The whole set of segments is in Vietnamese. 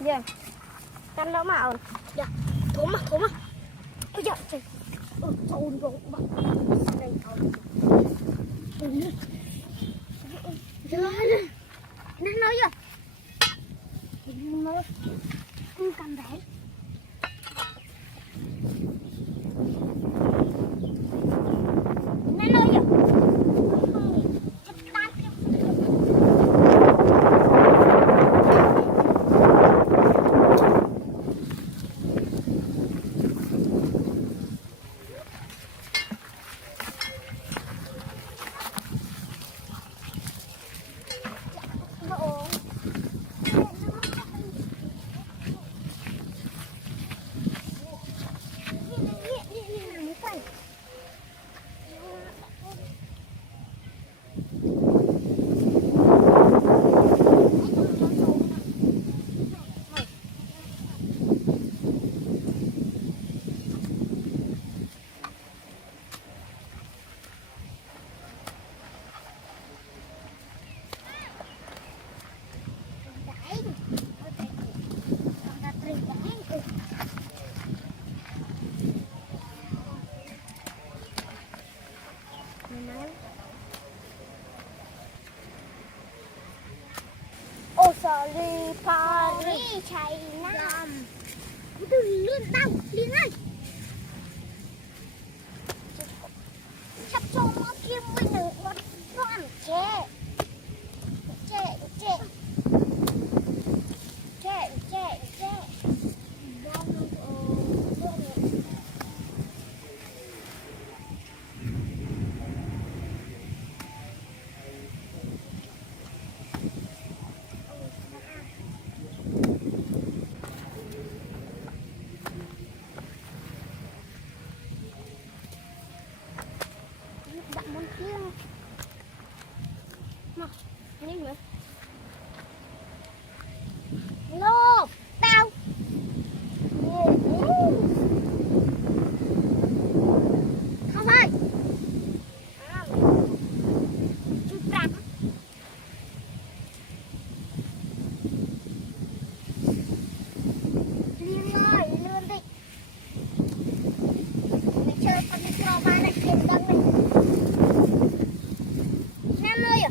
Dạ, căn đó mà dạ, thốn mà, ôi dạ, trời, ồn rồi, đây, nó nói gì, nó cầm đấy, nó nói gì. Sorry, Paris, China. Từ liên tao, liên ơi. Sắp cho nó kia mình được nó ăn chè. Lô, tao. Không ơi. Chú Trắng. Liên ơi, lươn đi. Mày chơi con đi cho ba này tiền con này. Nam ơi à.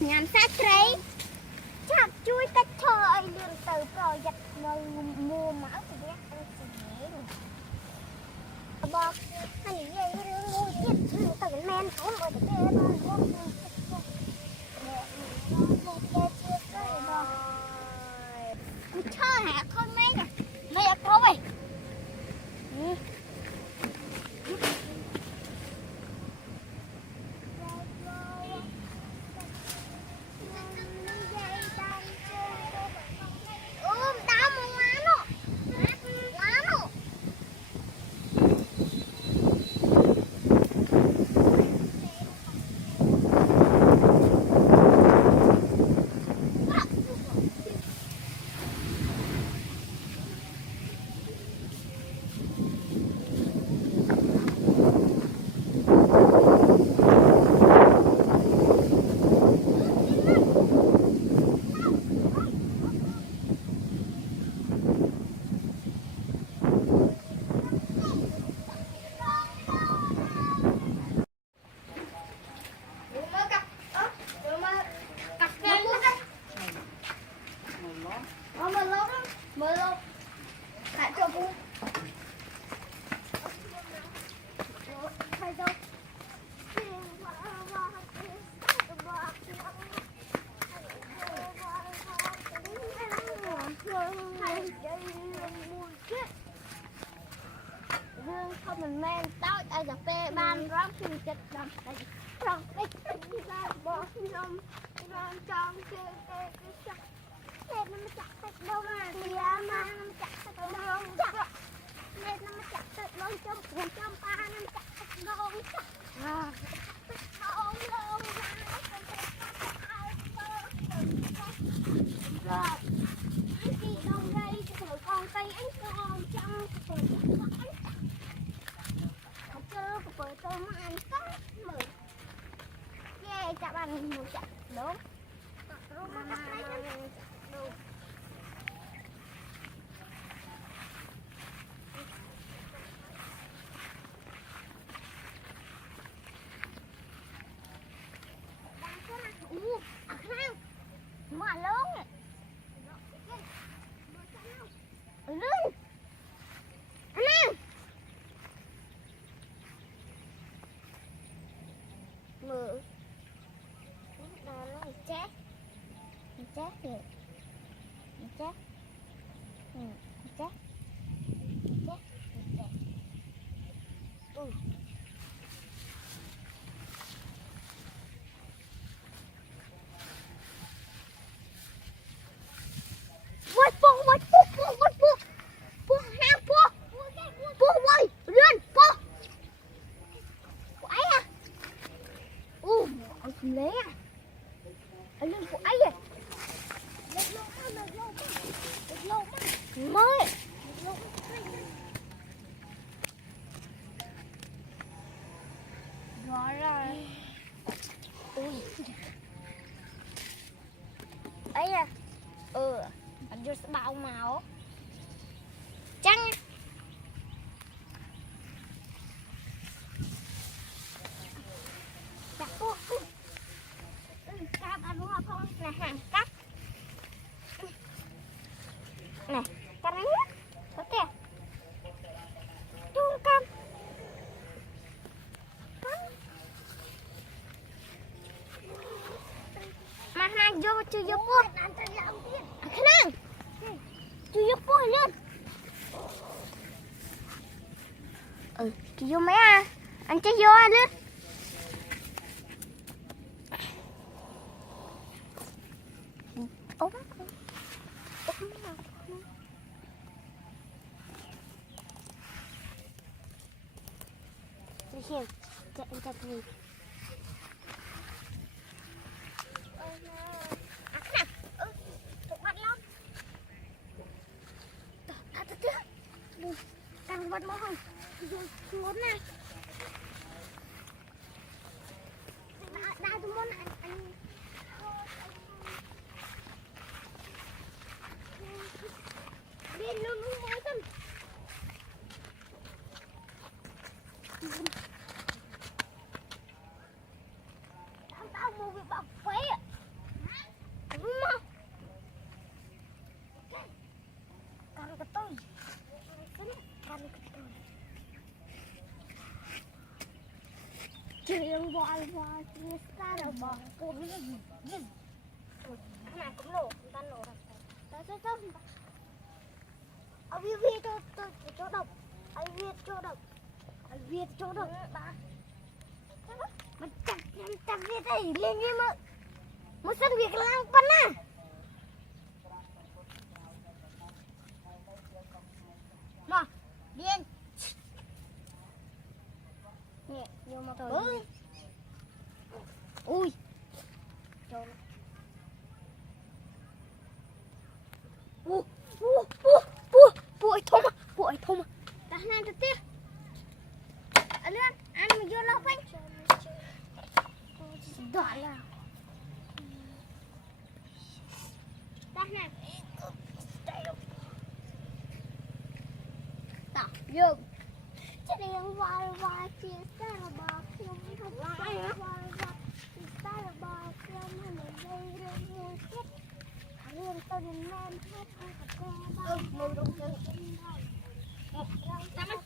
Nhằm sát đấy chắc chui cách thôi đường từ rồi giật mua máu thì biết ăn gì bọc anh nghĩ vậy mua chết từ men không rồi để hả con mấy nè mấy ở cô vậy không mình men tao ai cà phê ban rong thì chật đầm rong bích ra bỏ nhom rong trong chơi chơi nó chặt thật đâu mà thì mà nó chặt thật đâu chặt nên nó chặt thật đâu trong ba nó chặt thật đâu chặt không đâu rồi anh chị đâu đây thử con tay anh con trong chưa của tôi mà ăn cắt mực ghê chả bằng một chặt đúng mà lớn lớn anh mưa đó nó chết kìa chết chết lấy à anh lên của ấy rồi mới rõ rồi ui ấy à anh vô sẽ bao màu trắng này hàng cắt này cắt này có kìa chung cam mà hàng vô chưa vô po khả năng chưa vô po lên chưa vô mấy à anh chưa vô anh lên Here, get in the blue. Đang vật mỏ không? Ngốn này. Đã tụi món anh. Lên luôn luôn mới thân. Trường voi chia xa đầu bò cô biết gì cái này cũng nổ ta nổ ta sẽ sớm ở Việt chỗ độc, ở Việt chỗ độc, ở Việt chỗ độc ba mà chắc Việt ấy lên như mà một sân Việt lang phân à mà điên nhẹ nhiều mà ơi ui trời bụi thông ta này được tiếp anh lên anh mình vô lo phanh đỏ là ta này ta vô chỉ đi vai chia sẻ là bà không không vai chia sẻ là bà không hay là dây riêng chết riêng tôi đến men hết ai cả ba mười đồng tiền ta mất